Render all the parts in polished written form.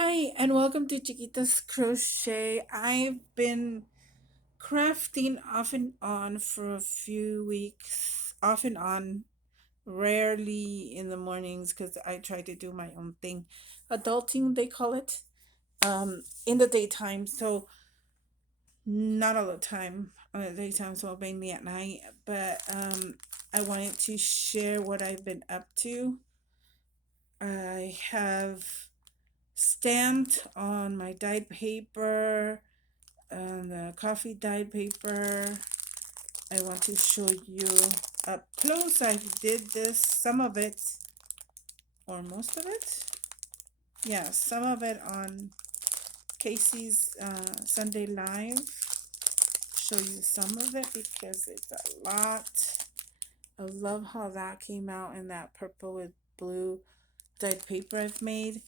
Hi, and welcome to Chiquita's Crochet. I've been crafting off and on for a few weeks, off and on, rarely in the mornings because I try to do my own thing. Adulting, they call it, in the daytime. So, not all the time on the daytime, so mainly at night. But I wanted to share what I've been up to. I have stamped on my dyed paper and the coffee dyed paper. I want to show you up close. I did this, some of it, or most of it. Yeah, some of it on Casey's Sunday Live. Show you some of it because it's a lot. I love how that came out in that purple with blue dyed paper I've made.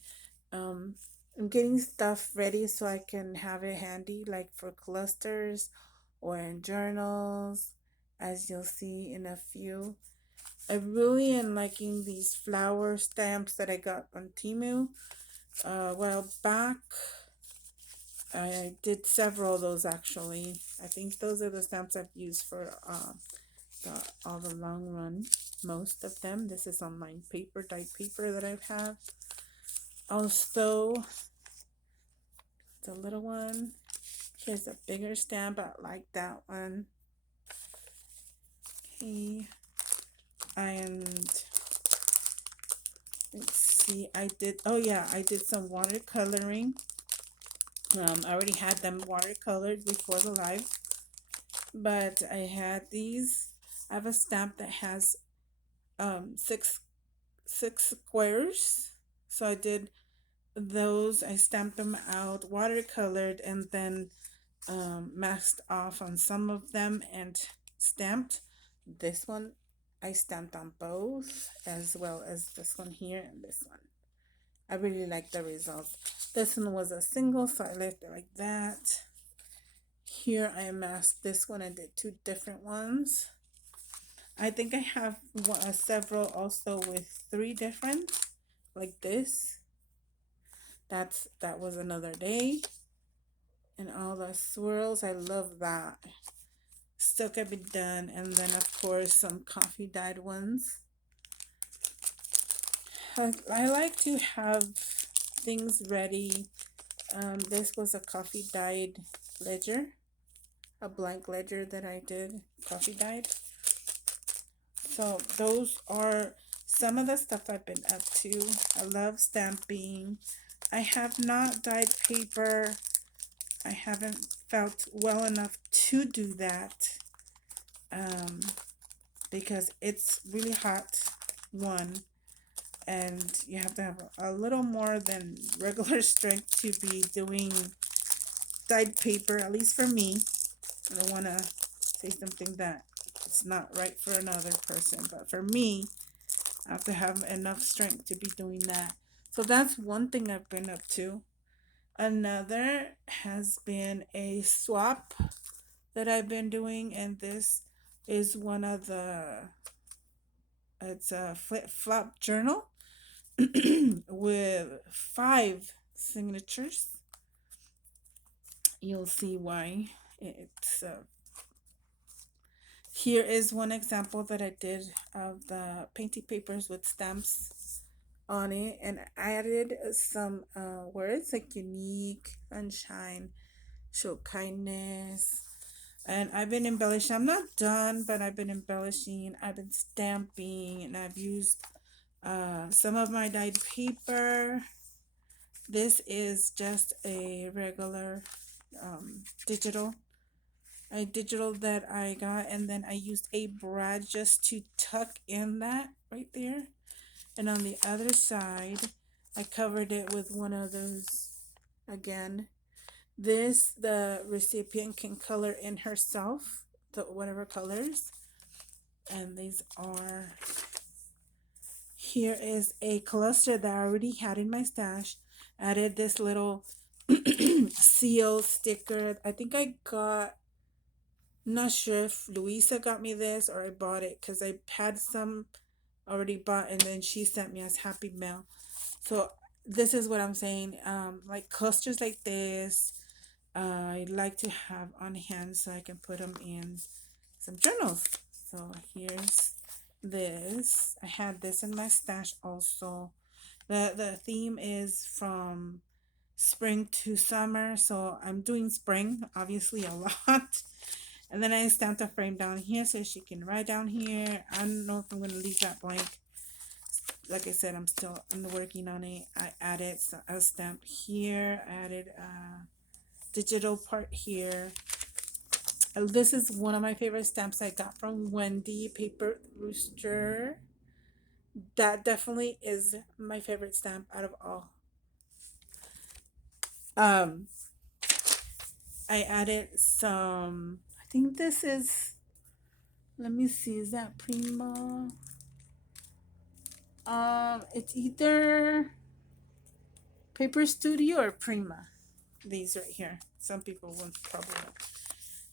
Um, I'm getting stuff ready so I can have it handy, like for clusters or in journals, as you'll see in a few. I really am liking these flower stamps that I got on Temu a while back. I did several of those actually. I think those are the stamps I've used for all the long run. Most of them. This is on my paper, dyed paper that I have. Also, the little one. Here's a bigger stamp. I like that one. Okay. And let's see. I did some watercoloring. I already had them watercolored before the live, but I had these. I have a stamp that has six squares. So I did those. I stamped them out, watercolored, and then masked off on some of them and stamped. This one I stamped on both, as well as this one here and this one. I really like the result. This one was a single, so I left it like that. Here I masked this one. I did two different ones. I think I have several also with three different, like this. That was another day. And all the swirls, I love that. Still can be done. And then of course some coffee dyed ones. I like to have things ready. This was a coffee dyed ledger, a blank ledger that I did coffee dyed. So those are some of the stuff I've been up to. I love stamping. I have not dyed paper. I haven't felt well enough to do that um, because it's really hot, one, and you have to have a little more than regular strength to be doing dyed paper, at least for me. I don't want to say something that it's not right for another person, but for me, I have to have enough strength to be doing that. So that's one thing I've been up to. Another has been a swap that I've been doing, and this is one of the, it's a flip flop journal with five signatures. You'll see why. It's Here is one example that I did of the painting papers with stamps on it, and I added some words like unique, sunshine, show kindness, and I've been embellishing. I'm not done, but I've been embellishing. I've been stamping, and I've used some of my dyed paper. This is just a regular digital. A digital that I got, and then I used a brad just to tuck in that right there. And on the other side, I covered it with one of those again. This, the recipient can color in herself, the whatever colors. And these are, here is a cluster that I already had in my stash. Added this little seal sticker. I think I got, not sure if Louisa got me this or I bought it because I had some already bought and then she sent me as happy mail. So this is what I'm saying. Like clusters like this, I like to have on hand so I can put them in some journals. So here's this. I had this in my stash also. The theme is from spring to summer, so I'm doing spring obviously a lot. And then I stamped a frame down here so she can write down here. I don't know if I'm gonna leave that blank. Like I said, I'm working on it. I added a stamp here. I added a digital part here. This is one of my favorite stamps I got from Wendy Paper Rooster. That definitely is my favorite stamp out of all. Um, I added some. I think this is. Let me see. Is that Prima? It's either Paper Studio or Prima. These right here. Some people won't probably know.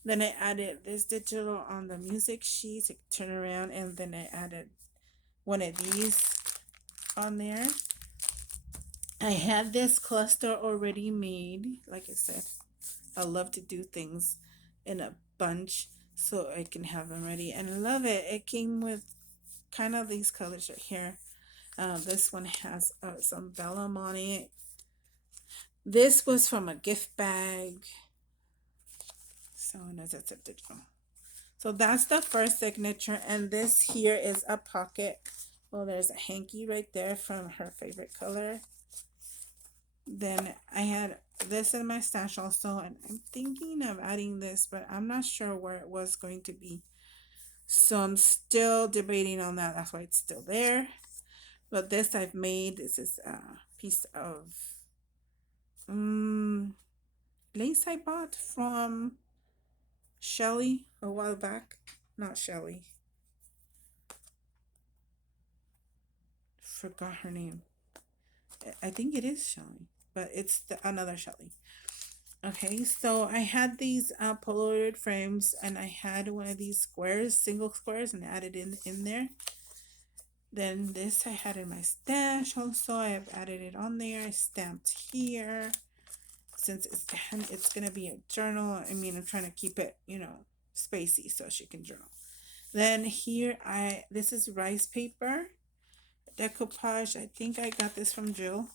Then I added this digital on the music sheets. Turn around, and then I added one of these on there. I had this cluster already made. Like I said, I love to do things in a bunch so I can have them ready. And I love it. It came with kind of these colors right here. This one has some vellum on it. This was from a gift bag. So that's a digital. So that's the first signature. And this here is a pocket. Well, there's a hanky right there from her favorite color. Then I had this in my stash also, and I'm thinking of adding this, but I'm not sure where it was going to be. So I'm still debating on that. That's why it's still there. But this I've made. This is a piece of lace I bought from Shelly a while back. Not Shelly. Forgot her name. I think it is Shelly, but it's another Shelly. Okay, so I had these Polaroid frames, and I had one of these squares, single squares, and added in there. Then this I had in my stash also. I have added it on there, stamped here. Since it's gonna be a journal, I mean, I'm trying to keep it, spacey so she can journal. Then here this is rice paper decoupage. I think I got this from Jill.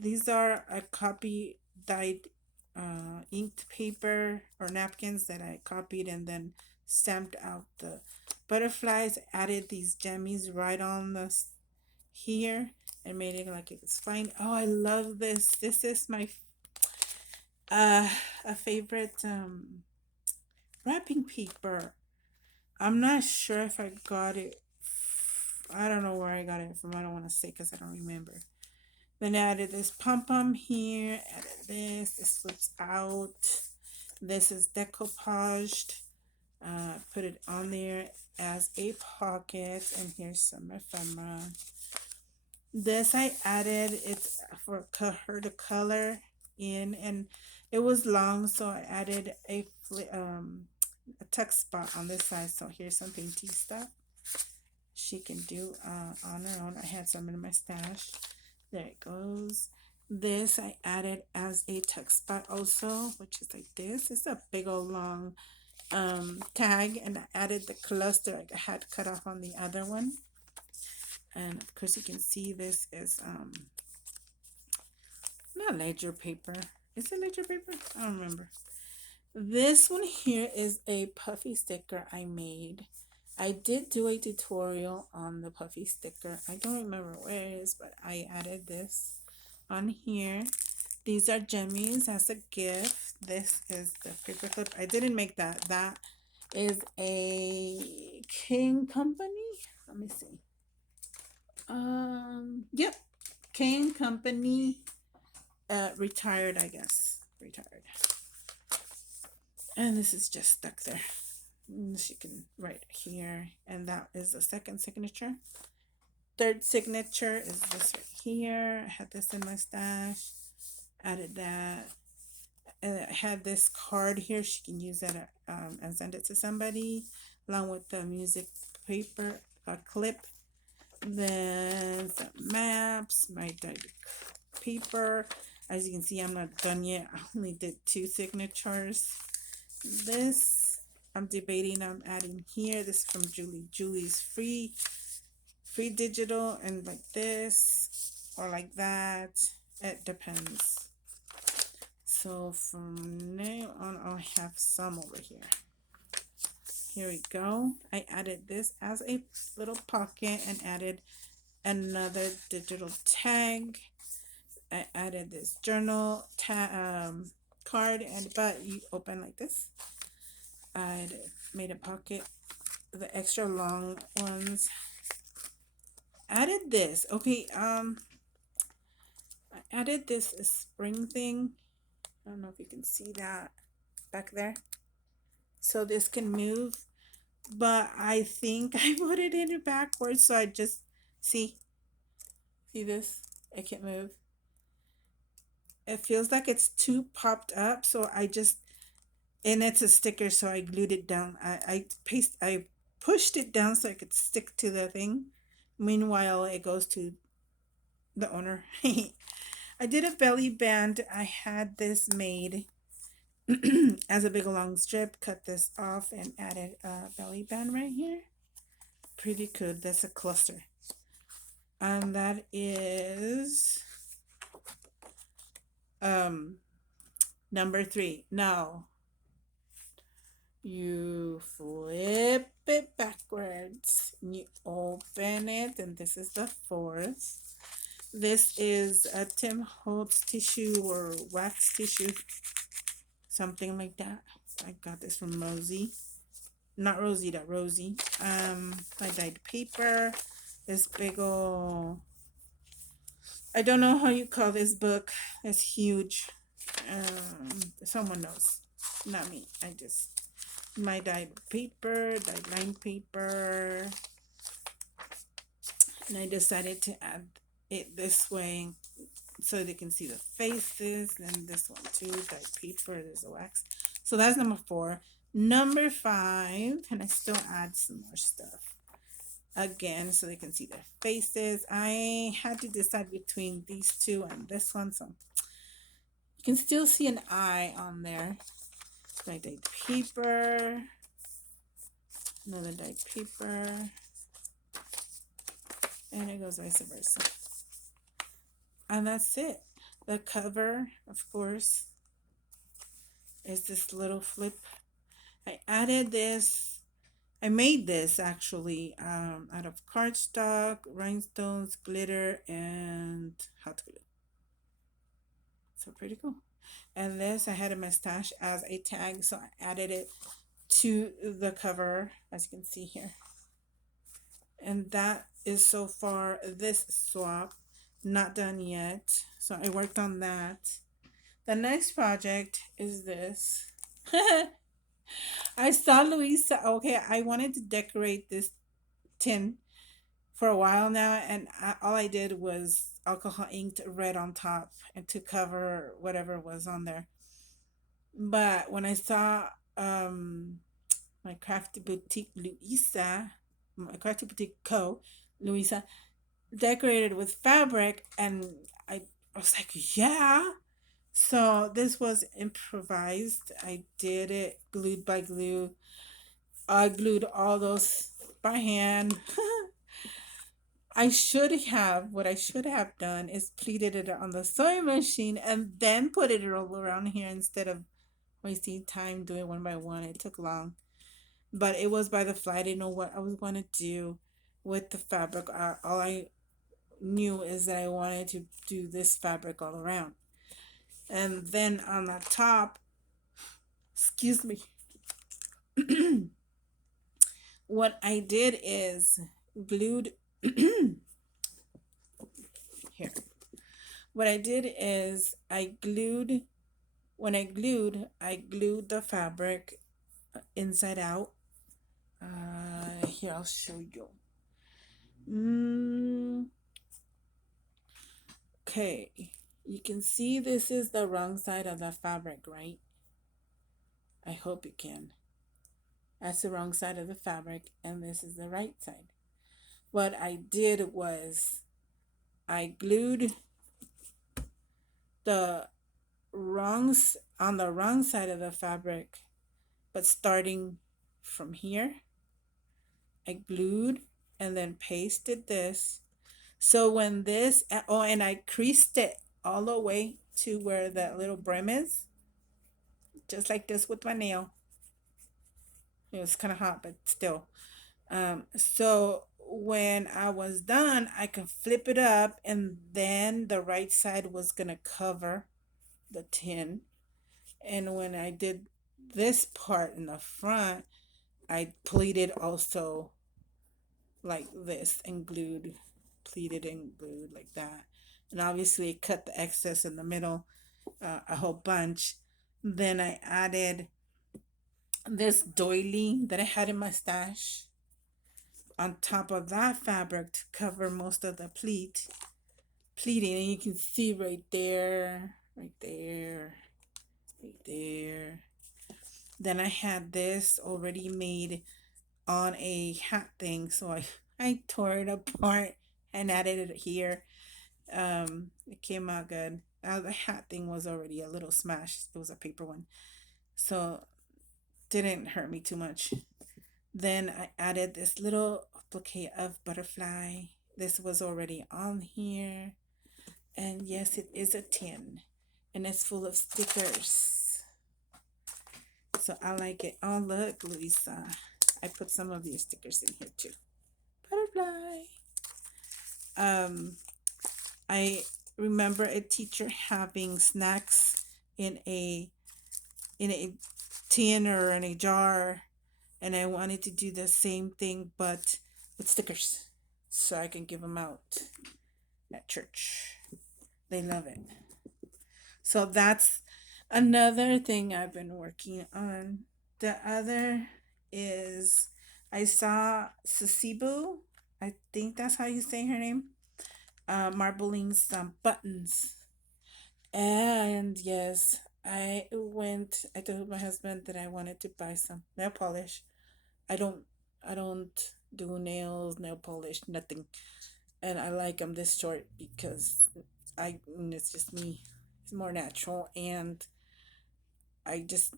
These are a copy dyed inked paper or napkins that I copied and then stamped out the butterflies. Added these jammies right on the here and made it like it's fine. Oh, I love this. This is my uh a favorite wrapping paper. I'm not sure if I got it. I don't know where I got it from. I don't want to say because I don't remember. Then I added this pom pom here. Added this. This flips out. This is decoupaged. Put it on there as a pocket. And here's some ephemera. This I added. It's for her to color in, and it was long, so I added a tuck spot on this side. So here's some painty stuff she can do on her own. I had some in my stash. There it goes. This I added as a tuck spot also, which is like this. It's a big old long tag, and I added the cluster I had cut off on the other one. And of course you can see this is not ledger paper. Is it ledger paper? I don't remember. This one here is a puffy sticker I made. I did do a tutorial on the puffy sticker. I don't remember where it is, but I added this on here. These are jemmies as a gift. This is the paper clip. I didn't make that. That is a King Company. Let me see. Yep. King Company. Retired, I guess. Retired. And this is just stuck there. She can write here, and that is the second signature. Third signature is this right here. I had this in my stash. Added that. And I had this card here. She can use that and send it to somebody, along with the music paper clip. Then some maps, my dyed paper. As you can see, I'm not done yet. I only did 2 signatures. This I'm debating on adding here. This is from Julie. Julie's free digital, and like this or like that. It depends. So from now on, I'll have some over here. Here we go. I added this as a little pocket and added another digital tag. I added this journal card, and but you open like this. I made a pocket, the extra long ones. Added this. Okay, I added this spring thing. I don't know if you can see that back there. So this can move, but I think I put it in backwards, so I just see this. It can't move. It feels like it's too popped up, so I just and it's a sticker, so I glued it down. I pushed it down so I could stick to the thing. Meanwhile, it goes to the owner. I did a belly band. I had this made as a big long strip. Cut this off and added a belly band right here. Pretty good. That's a cluster. And that is number 3. Now you flip it backwards and you open it, and this is the 4th. This is a Tim Holtz tissue or wax tissue, something like that. I got this from Rosie, not Rosita, Rosie. I dyed paper. This big ol', I don't know how you call this book. It's huge. Someone knows, not me. I just my dyed paper, dyed line paper, and I decided to add it this way so they can see the faces. And this one too, dyed paper. There's a wax. So that's number 4. Number 5, and I still add some more stuff again so they can see their faces. I had to decide between these two and this one, so you can still see an eye on there. Dyed paper, another dyed paper, and it goes vice versa. And that's it. The cover, of course, is this little flip. I added this. I made this actually out of cardstock, rhinestones, glitter, and hot glue. So pretty cool. And this I had in my stash as a tag, so I added it to the cover, as you can see here. And that is so far this swap. Not done yet, so I worked on that. The next project is this. I saw Louisa. Okay, I wanted to decorate this tin for a while now, and all I did was alcohol inked red on top and to cover whatever was on there. But when I saw my crafty boutique Louisa, my crafty boutique co Louisa decorated with fabric, and I was like, yeah. So this was improvised. I did it glued by glue. I glued all those by hand. What I should have done is pleated it on the sewing machine and then put it all around here instead of wasting time doing one by one. It took long, but it was by the fly. I didn't know what I was going to do with the fabric. All I knew is that I wanted to do this fabric all around. And then on the top, excuse me, what I did is glued here. What I did is I glued the fabric inside out. Here, I'll show you. Okay, you can see this is the wrong side of the fabric, right? I hope you can. That's the wrong side of the fabric, and this is the right side. what I did was I glued the on the wrong side of the fabric, but starting from here, I glued and then pasted this. So when this, oh, and I creased it all the way to where that little brim is, just like this with my nail. It was kind of hot, but still. So when I was done, I can flip it up, and then the right side was gonna cover the tin. And when I did this part in the front, I pleated also like this and glued, pleated and glued like that. And obviously cut the excess in the middle, a whole bunch. Then I added this doily that I had in my stash on top of that fabric to cover most of the pleating. And you can see right there, right there, right there. Then I had this already made on a hat thing, so I tore it apart and added it here. It came out good. The hat thing was already a little smashed. It was a paper one, so didn't hurt me too much. Then I added this little bouquet of butterfly. This was already on here, and yes, it is a tin, and it's full of stickers. So I like it. Oh look, Luisa, I put some of these stickers in here too. Butterfly. Um, I remember a teacher having snacks in a in a tin or in a jar, and I wanted to do the same thing but with stickers so I can give them out at church. They love it. So that's another thing I've been working on. The other is I saw Sasibu. I think that's how you say her name. Marbling some buttons. And yes, I told my husband that I wanted to buy some nail polish. I don't, I don't do nails, nail polish, nothing. And I like them this short because it's just me. It's more natural. And I just,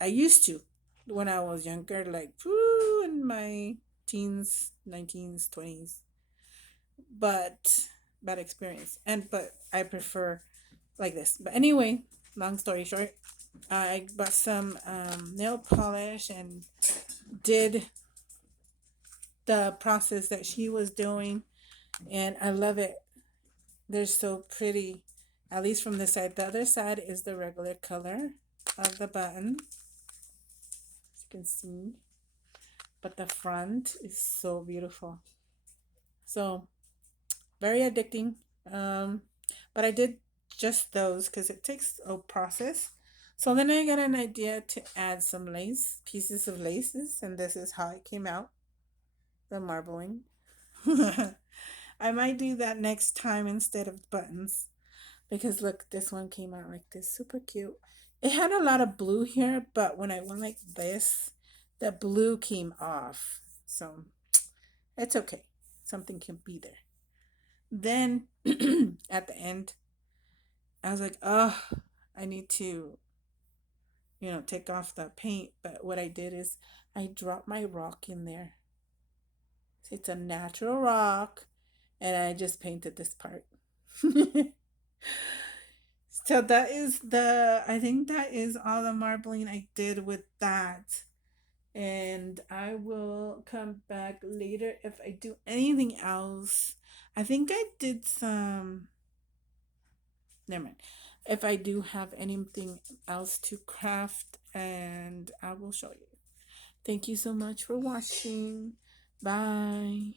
I used to when I was younger, like, whoo, in my teens, 19s, 20s. But bad experience. But I prefer like this. But anyway, long story short, I bought some nail polish and did the process that she was doing, and I love it. They're so pretty, at least from the side. The other side is the regular color of the button, as you can see, but the front is so beautiful. So very addicting. Um, but I did just those because it takes a process. So then I got an idea to add some lace, pieces of laces, and this is how it came out, the marbling. I might do that next time instead of buttons because look, this one came out like this, super cute. It had a lot of blue here, but when I went like this, the blue came off. So it's okay. Something can be there. Then at the end, I was like, oh, I need to, take off the paint. But what I did is I dropped my rock in there. It's a natural rock, and I just painted this part. So I think that is all the marbling I did with that. And I will come back later if I do anything else. I think I did some, never mind. If I do have anything else to craft, and I will show you. Thank you so much for watching. Bye.